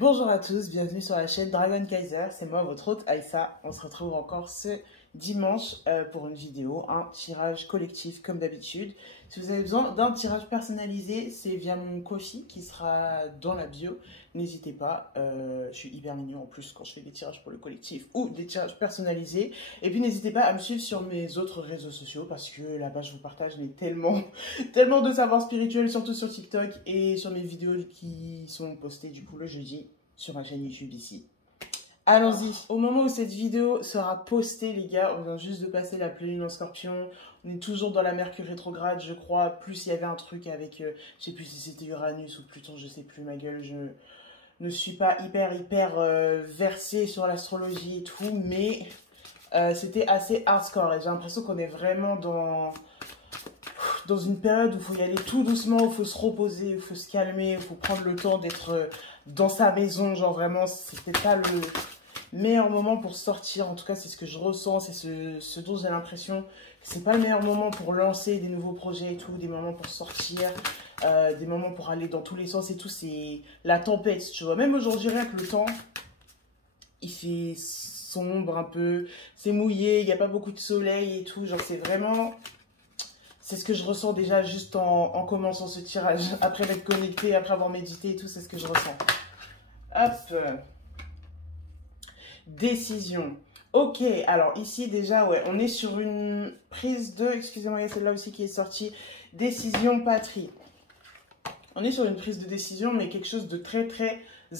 Bonjour à tous, bienvenue sur la chaîne Dragon Kaiser, c'est moi votre hôte Aïssa. On se retrouve encore ce dimanche pour une vidéo, un tirage collectif comme d'habitude. Si vous avez besoin d'un tirage personnalisé, c'est via mon Ko-fi qui sera dans la bio. N'hésitez pas, je suis hyper mignon en plus quand je fais des tirages pour le collectif ou des tirages personnalisés. Et puis n'hésitez pas à me suivre sur mes autres réseaux sociaux parce que là-bas je vous partage mais tellement de savoir spirituel, surtout sur TikTok et sur mes vidéos qui sont postées du coup le jeudi sur ma chaîne YouTube ici. Allons-y. Au moment où cette vidéo sera postée, les gars, on vient juste de passer la pleine lune en Scorpion. On est toujours dans la Mercure rétrograde, je crois. Plus il y avait un truc avec, je sais plus si c'était Uranus ou Pluton, je sais plus, ma gueule, je ne suis pas hyper versée sur l'astrologie et tout, mais c'était assez hardcore. Et j'ai l'impression qu'on est vraiment dans une période où il faut y aller tout doucement, où il faut se reposer, où il faut se calmer, où il faut prendre le temps d'être dans sa maison. Genre vraiment, c'était pas le meilleur moment pour sortir. En tout cas, c'est ce que je ressens, c'est ce dont j'ai l'impression que c'est pas le meilleur moment pour lancer des nouveaux projets et tout, des moments pour sortir, des moments pour aller dans tous les sens et tout. C'est la tempête, tu vois. Même aujourd'hui, rien que le temps, il fait sombre un peu, c'est mouillé, il n'y a pas beaucoup de soleil et tout. Genre, c'est vraiment... C'est ce que je ressens déjà juste en commençant ce tirage. Après m'être connecté, après avoir médité et tout, c'est ce que je ressens. Hop. Décision. Ok, alors ici déjà, ouais, on est sur une prise de... Excusez-moi, il y a celle-là aussi qui est sortie. Décision patrie. On est sur une prise de décision, mais quelque chose de très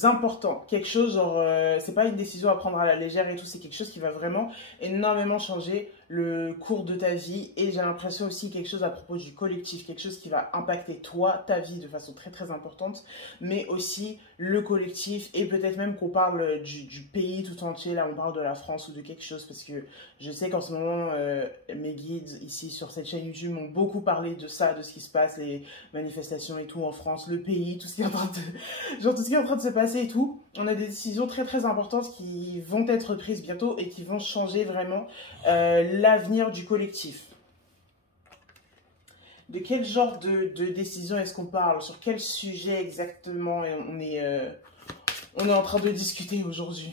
important. Quelque chose, genre, c'est pas une décision à prendre à la légère et tout, c'est quelque chose qui va vraiment énormément changer le cours de ta vie. Et j'ai l'impression aussi quelque chose à propos du collectif, quelque chose qui va impacter toi, ta vie de façon très importante, mais aussi le collectif et peut-être même qu'on parle du pays tout entier. Là, on parle de la France ou de quelque chose parce que je sais qu'en ce moment, mes guides ici sur cette chaîne YouTube m'ont beaucoup parlé de ça, de ce qui se passe, les manifestations et tout en France, le pays, tout ce qui est en train de, genre tout ce qui est en train de se passer et tout. On a des décisions très importantes qui vont être prises bientôt et qui vont changer vraiment l'avenir du collectif. De quel genre de décision est-ce qu'on parle? Sur quel sujet exactement on est en train de discuter aujourd'hui?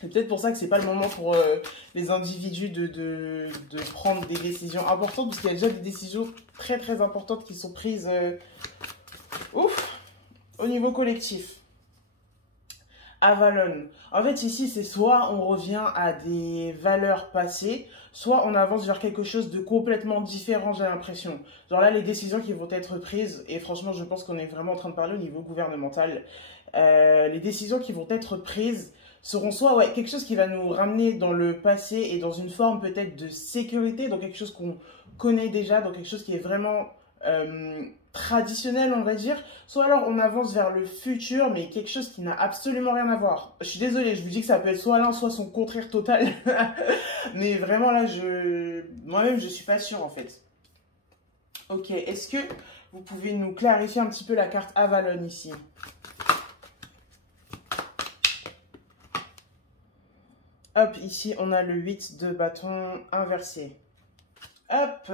C'est peut-être pour ça que c'est pas le moment pour les individus de prendre des décisions importantes, parce qu'il y a déjà des décisions très importantes qui sont prises au niveau collectif. Avalon. En fait, ici, c'est soit on revient à des valeurs passées, soit on avance vers quelque chose de complètement différent, j'ai l'impression. Genre là, les décisions qui vont être prises, et franchement, je pense qu'on est vraiment en train de parler au niveau gouvernemental, les décisions qui vont être prises seront soit quelque chose qui va nous ramener dans le passé et dans une forme peut-être de sécurité, dans quelque chose qu'on connaît déjà, dans quelque chose qui est vraiment traditionnel, on va dire, soit alors on avance vers le futur, mais quelque chose qui n'a absolument rien à voir. Je suis désolée, je vous dis que ça peut être soit l'un, soit son contraire total, mais vraiment là, moi-même, je suis pas sûre en fait. Ok, est-ce que vous pouvez nous clarifier un petit peu la carte Avalon ici? Hop, ici, on a le 8 de bâton inversé. Hop!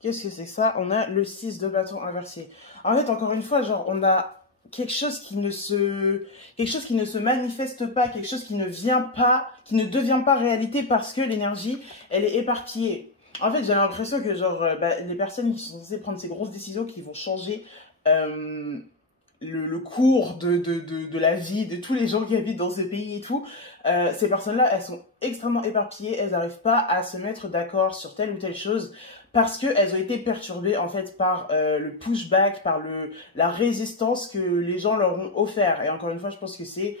Qu'est-ce que c'est ça? On a le 6 de bâton inversé. En fait, encore une fois, genre, on a quelque chose qui ne se manifeste pas, quelque chose qui ne devient pas réalité parce que l'énergie, elle est éparpillée. En fait, j'ai l'impression que, genre, les personnes qui sont censées prendre ces grosses décisions qui vont changer le cours de la vie de tous les gens qui habitent dans ce pays et tout, ces personnes-là, elles sont extrêmement éparpillées, elles n'arrivent pas à se mettre d'accord sur telle ou telle chose parce qu'elles ont été perturbées en fait par le pushback, par la résistance que les gens leur ont offert. Et encore une fois, je pense que c'est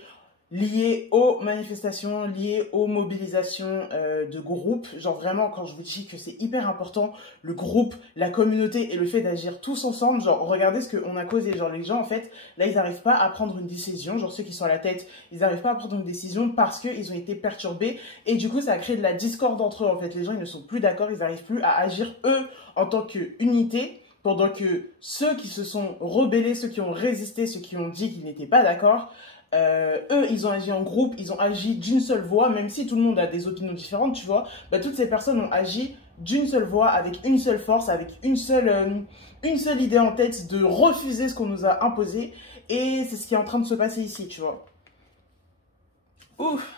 lié aux manifestations, lié aux mobilisations de groupes. Genre vraiment, quand je vous dis que c'est hyper important, le groupe, la communauté et le fait d'agir tous ensemble, genre regardez ce qu'on a causé. Genre les gens, en fait, là, ils n'arrivent pas à prendre une décision. Genre ceux qui sont à la tête, ils n'arrivent pas à prendre une décision parce qu'ils ont été perturbés. Et du coup, ça a créé de la discorde entre eux. En fait, les gens, ils ne sont plus d'accord, ils n'arrivent plus à agir, eux, en tant qu'unité. Pendant que ceux qui se sont rebellés, ceux qui ont résisté, ceux qui ont dit qu'ils n'étaient pas d'accord, eux, ils ont agi en groupe, ils ont agi d'une seule voix, même si tout le monde a des opinions différentes, tu vois. Toutes ces personnes ont agi d'une seule voix, avec une seule force, avec une seule idée en tête, de refuser ce qu'on nous a imposé. Et c'est ce qui est en train de se passer ici, tu vois. Ouf.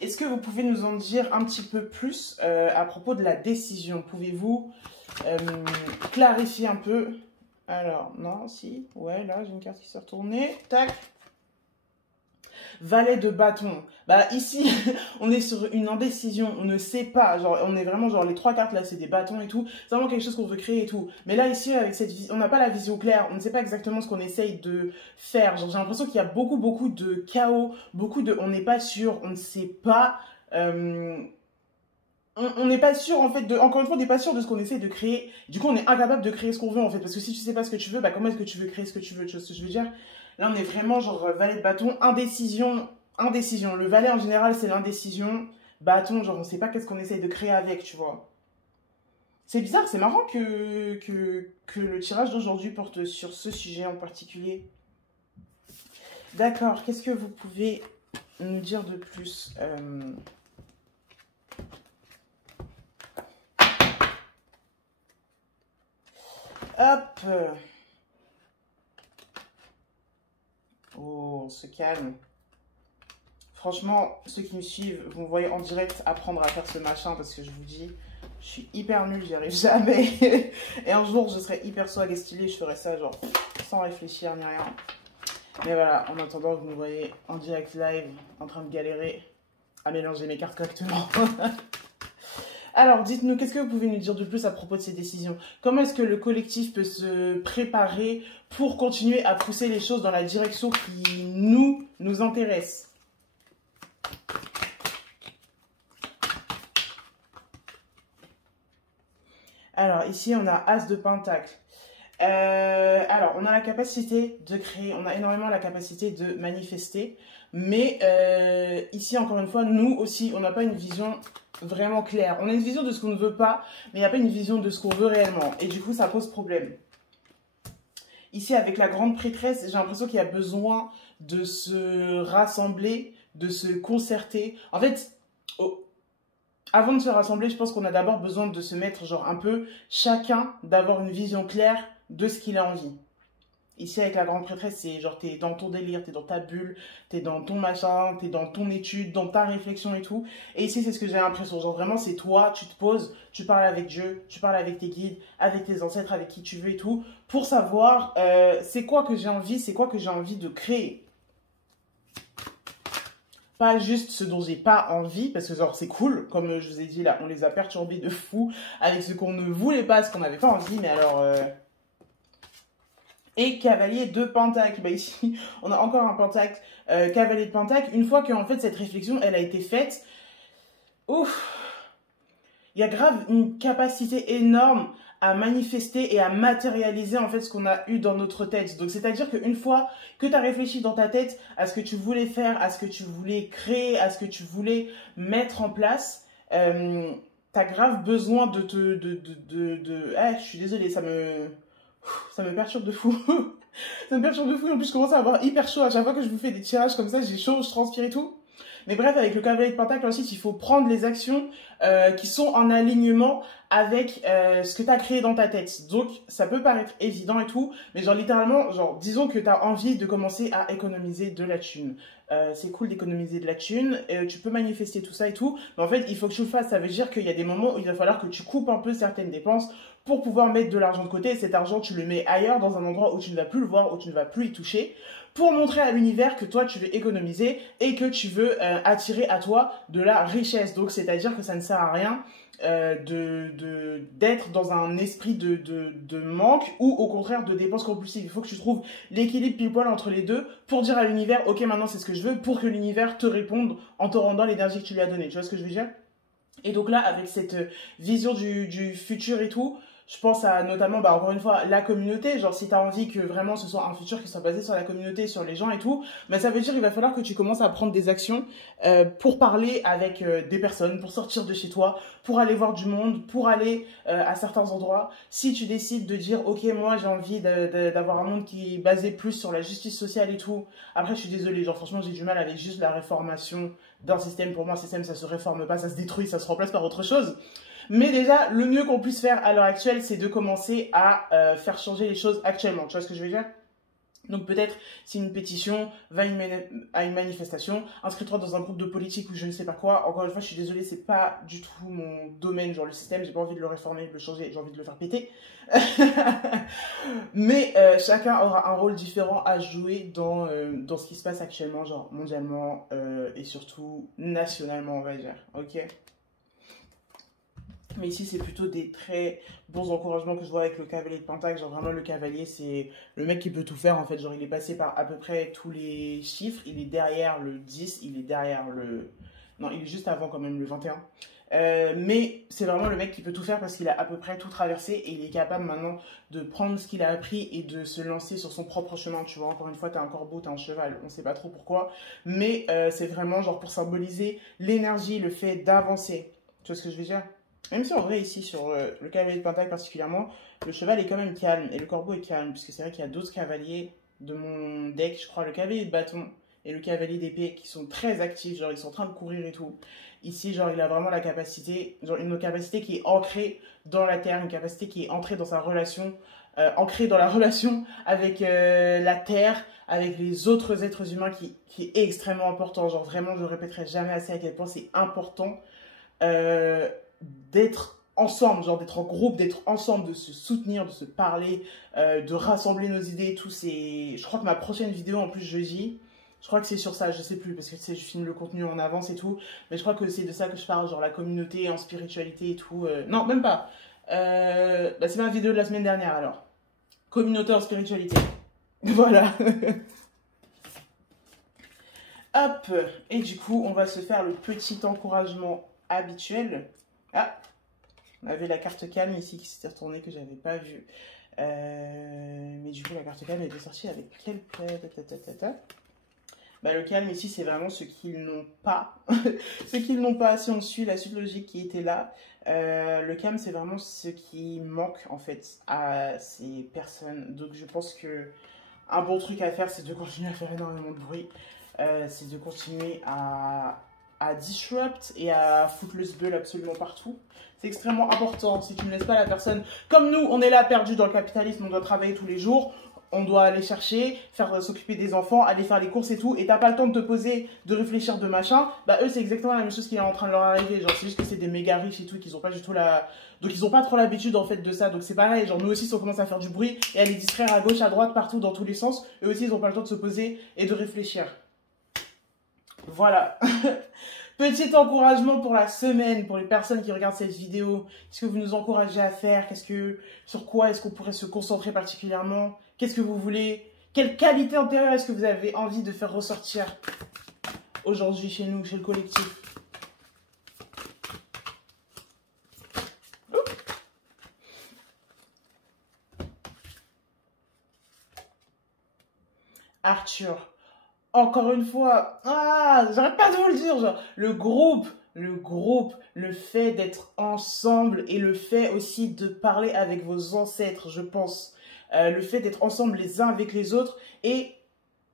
Est-ce que vous pouvez nous en dire un petit peu plus à propos de la décision? Pouvez-vous clarifier un peu? Alors, non, si. Ouais, là, j'ai une carte qui s'est retournée. Tac. Valet de bâton. Bah ici, on est sur une indécision, on ne sait pas, genre on est vraiment genre les trois cartes là, c'est des bâtons et tout, c'est vraiment quelque chose qu'on veut créer et tout. Mais là ici avec cette vision, on n'a pas la vision claire, on ne sait pas exactement ce qu'on essaye de faire. Genre j'ai l'impression qu'il y a beaucoup de chaos, on n'est pas sûr, on ne sait pas. On n'est pas sûr en fait encore une fois on n'est pas sûr de ce qu'on essaie de créer, du coup on est incapable de créer ce qu'on veut en fait, parce que si tu sais pas ce que tu veux, bah comment est-ce que tu veux créer ce que tu veux, tu vois ce que je veux dire? Là on est vraiment genre valet de bâton, indécision, le valet en général c'est l'indécision, bâton genre on sait pas qu'est-ce qu'on essaie de créer avec, tu vois. C'est bizarre, c'est marrant que le tirage d'aujourd'hui porte sur ce sujet en particulier. D'accord, qu'est-ce que vous pouvez nous dire de plus? Hop. Oh, on se calme. Franchement, ceux qui me suivent, vous me voyez en direct apprendre à faire ce machin parce que je vous dis, je suis hyper nulle, j'y arrive jamais. Et un jour, je serai hyper swag et stylée, je ferai ça genre sans réfléchir ni rien. Mais voilà, en attendant, vous me voyez en direct live, en train de galérer à mélanger mes cartes correctement. Alors, dites-nous, qu'est-ce que vous pouvez nous dire de plus à propos de ces décisions? Comment est-ce que le collectif peut se préparer pour continuer à pousser les choses dans la direction qui nous intéresse? Alors, ici, on a As de Pentacle. Alors, on a la capacité de créer, on a énormément la capacité de manifester. Mais ici, encore une fois, nous aussi, on n'a pas une vision vraiment claire. On a une vision de ce qu'on ne veut pas, mais il n'y a pas une vision de ce qu'on veut réellement. Et du coup, ça pose problème. Ici, avec la grande prêtresse, j'ai l'impression qu'il y a besoin de se rassembler, de se concerter. En fait, avant de se rassembler, je pense qu'on a d'abord besoin de se mettre genre un peu, chacun, d'avoir une vision claire de ce qu'il a envie. Ici, avec la grande prêtresse, c'est genre, t'es dans ton délire, t'es dans ta bulle, t'es dans ton machin, t'es dans ton étude, dans ta réflexion et tout. Et ici, c'est ce que j'ai l'impression. Genre, vraiment, c'est toi, tu te poses, tu parles avec Dieu, tu parles avec tes guides, avec tes ancêtres, avec qui tu veux et tout, pour savoir c'est quoi que j'ai envie, c'est quoi que j'ai envie de créer. Pas juste ce dont j'ai pas envie, parce que genre c'est cool, comme je vous ai dit là, on les a perturbés de fou avec ce qu'on ne voulait pas, ce qu'on n'avait pas envie, mais alors... Et cavalier de pentacle, bah ici on a encore un pentacle, cavalier de pentacle, une fois que en fait cette réflexion elle a été faite, ouf, il y a grave une capacité énorme à manifester et à matérialiser en fait ce qu'on a eu dans notre tête. Donc c'est-à-dire qu'une fois que tu as réfléchi dans ta tête à ce que tu voulais faire, à ce que tu voulais créer, à ce que tu voulais mettre en place, tu as grave besoin de je suis désolée, ça me perturbe de fou. Ça me perturbe de fou. En plus, je commence à avoir hyper chaud à chaque fois que je vous fais des tirages comme ça. J'ai chaud, je transpire et tout. Mais bref, avec le cavalier de pentacle, ensuite, il faut prendre les actions qui sont en alignement avec ce que tu as créé dans ta tête. Donc, ça peut paraître évident et tout, mais genre littéralement, genre disons que tu as envie de commencer à économiser de la thune. C'est cool d'économiser de la thune, tu peux manifester tout ça et tout, mais en fait, il faut que tu le fasses. Ça veut dire qu'il y a des moments où il va falloir que tu coupes un peu certaines dépenses pour pouvoir mettre de l'argent de côté. Et cet argent, tu le mets ailleurs, dans un endroit où tu ne vas plus le voir, où tu ne vas plus y toucher, pour montrer à l'univers que toi, tu veux économiser et que tu veux attirer à toi de la richesse. Donc, c'est-à-dire que ça ne sert à rien d'être dans un esprit de manque ou au contraire de dépenses compulsives. Il faut que tu trouves l'équilibre pile poil entre les deux pour dire à l'univers, ok, maintenant c'est ce que je veux, pour que l'univers te réponde en te rendant l'énergie que tu lui as donnée. Tu vois ce que je veux dire? Et donc là, avec cette vision du futur et tout, je pense à notamment, bah, encore une fois, la communauté. Genre, si tu as envie que vraiment ce soit un futur qui soit basé sur la communauté, sur les gens et tout, bah, ça veut dire qu'il va falloir que tu commences à prendre des actions pour parler avec des personnes, pour sortir de chez toi, pour aller voir du monde, pour aller à certains endroits. Si tu décides de dire, ok, moi j'ai envie d'avoir un monde qui est basé plus sur la justice sociale et tout. Après, je suis désolée, genre franchement, j'ai du mal avec juste la réformation d'un système. Pour moi, un système, ça se réforme pas, ça se détruit, ça se remplace par autre chose. Mais déjà, le mieux qu'on puisse faire à l'heure actuelle, c'est de commencer à faire changer les choses actuellement. Tu vois ce que je veux dire? Donc peut-être, si une pétition, va à une manifestation, inscris-toi dans un groupe de politique ou je ne sais pas quoi. Encore une fois, je suis désolée, c'est pas du tout mon domaine, genre le système, j'ai pas envie de le réformer, de le changer, j'ai envie de le faire péter. Mais chacun aura un rôle différent à jouer dans ce qui se passe actuellement, genre mondialement et surtout nationalement, on va dire, ok? Mais ici, c'est plutôt des très bons encouragements que je vois avec le cavalier de Pentacle. Genre, vraiment, le cavalier, c'est le mec qui peut tout faire, en fait. Genre, il est passé par à peu près tous les chiffres. Il est derrière le 10, il est derrière le... Non, il est juste avant quand même, le 21. Mais c'est vraiment le mec qui peut tout faire parce qu'il a à peu près tout traversé et il est capable maintenant de prendre ce qu'il a appris et de se lancer sur son propre chemin. Tu vois, encore une fois, t'as un corbeau, t'as un cheval, on sait pas trop pourquoi. Mais c'est vraiment genre pour symboliser l'énergie, le fait d'avancer. Tu vois ce que je veux dire? Même si en vrai, ici, sur le cavalier de Pentacle particulièrement, le cheval est quand même calme et le corbeau est calme, puisque c'est vrai qu'il y a d'autres cavaliers de mon deck, je crois le cavalier de bâton et le cavalier d'épée qui sont très actifs, genre ils sont en train de courir et tout. Ici, genre il a vraiment la capacité, genre une capacité qui est ancrée dans la terre, une capacité qui est ancrée dans sa relation, ancrée dans la relation avec la terre, avec les autres êtres humains qui est extrêmement important. Genre vraiment, je ne répéterai jamais assez à quel point c'est important. D'être ensemble, genre d'être en groupe, d'être ensemble, de se soutenir, de se parler, de rassembler nos idées, tout c'est... Je crois que ma prochaine vidéo, en plus jeudi, je crois que c'est sur ça, je sais plus, parce que tu sais, je filme le contenu en avance et tout, mais je crois que c'est de ça que je parle, genre la communauté en spiritualité et tout. Non, même pas. Bah, c'est ma vidéo de la semaine dernière, alors. Communauté en spiritualité. Voilà. Hop. Et du coup, on va se faire le petit encouragement habituel. Ah, on avait la carte calme ici qui s'était retournée que j'avais pas vue. Mais du coup, la carte calme était sortie avec quel... Bah, le calme ici, c'est vraiment ceux qui n'ont pas. Ceux qui n'ont pas, si on suit la suite logique qui était là. Le calme, c'est vraiment ce qui manque en fait à ces personnes. Donc je pense que un bon truc à faire, c'est de continuer à faire énormément de bruit. C'est de continuer à disrupt et à foutre le sbeul absolument partout. C'est extrêmement important. Si tu ne laisses pas la personne... Comme nous, on est là perdu dans le capitalisme, on doit travailler tous les jours, on doit aller chercher, s'occuper des enfants, aller faire les courses et tout, et t'as pas le temps de te poser, de réfléchir, de machin, bah eux c'est exactement la même chose qui est en train de leur arriver. Genre c'est juste que c'est des méga riches et tout, qu'ils ont pas du tout la... Donc ils ont pas trop l'habitude en fait de ça, donc c'est pareil, genre nous aussi si on commence à faire du bruit et à les distraire à gauche, à droite, partout, dans tous les sens, eux aussi ils ont pas le temps de se poser et de réfléchir. Voilà. Petit encouragement pour la semaine, pour les personnes qui regardent cette vidéo. Qu'est-ce que vous nous encouragez à faire? Sur quoi est-ce qu'on pourrait se concentrer particulièrement? Qu'est-ce que vous voulez? Quelle qualité intérieure est-ce que vous avez envie de faire ressortir aujourd'hui chez nous, chez le collectif? Arthur. Encore une fois, j'arrête pas de vous le dire, genre, le groupe, le fait d'être ensemble et le fait aussi de parler avec vos ancêtres, je pense, le fait d'être ensemble les uns avec les autres et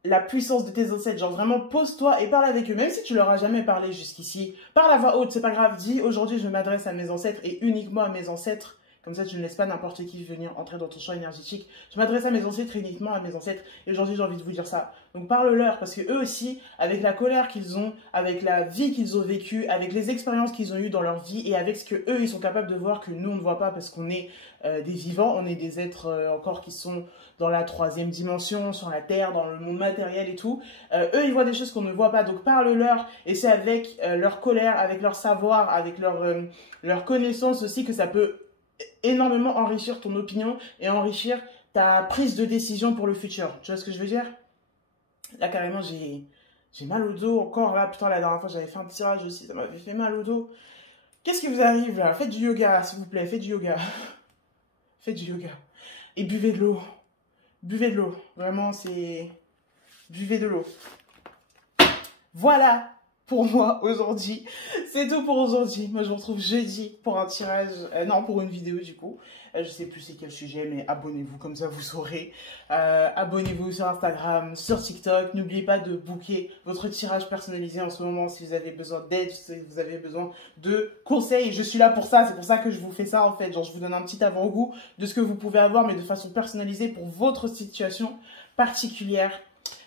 la puissance de tes ancêtres, genre vraiment pose-toi et parle avec eux, même si tu leur as jamais parlé jusqu'ici, parle à voix haute, c'est pas grave, dis aujourd'hui je m'adresse à mes ancêtres et uniquement à mes ancêtres. Comme ça, tu ne laisses pas n'importe qui venir entrer dans ton champ énergétique. Je m'adresse à mes ancêtres uniquement à mes ancêtres. Et aujourd'hui, j'ai envie de vous dire ça. Donc, parle-leur. Parce que eux aussi, avec la colère qu'ils ont, avec la vie qu'ils ont vécue, avec les expériences qu'ils ont eues dans leur vie et avec ce que eux ils sont capables de voir que nous, on ne voit pas parce qu'on est des vivants. On est des êtres encore qui sont dans la 3e dimension, sur la Terre, dans le monde matériel et tout. Eux, ils voient des choses qu'on ne voit pas. Donc, parle-leur. Et c'est avec leur colère, avec leur savoir, avec leur connaissance aussi que ça peut énormément enrichir ton opinion et enrichir ta prise de décision pour le futur. Tu vois ce que je veux dire? Là, carrément, j'ai mal au dos encore. Là, putain, la dernière fois, j'avais fait un tirage aussi. Ça m'avait fait mal au dos. Qu'est-ce qui vous arrive, là? Faites du yoga, s'il vous plaît. Faites du yoga. Faites du yoga. Et buvez de l'eau. Buvez de l'eau. Vraiment, c'est... Buvez de l'eau. Voilà pour moi aujourd'hui. C'est tout pour aujourd'hui. Moi, je vous retrouve jeudi pour un tirage, non, pour une vidéo du coup. Je sais plus c'est quel sujet, mais abonnez-vous, comme ça vous saurez. Abonnez-vous sur Instagram, sur TikTok. N'oubliez pas de booker votre tirage personnalisé en ce moment si vous avez besoin d'aide, si vous avez besoin de conseils. Je suis là pour ça, c'est pour ça que je vous fais ça en fait. Genre, je vous donne un petit avant-goût de ce que vous pouvez avoir, mais de façon personnalisée pour votre situation particulière.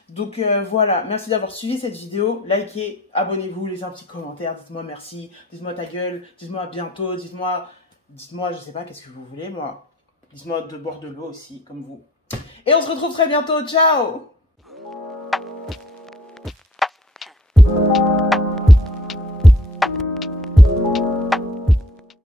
Donc voilà, merci d'avoir suivi cette vidéo, likez, abonnez-vous, laissez un petit commentaire, dites-moi merci, dites-moi ta gueule, dites-moi à bientôt, dites-moi, je sais pas, qu'est-ce que vous voulez, moi. Dites-moi de boire de l'eau aussi, comme vous. Et on se retrouve très bientôt, ciao!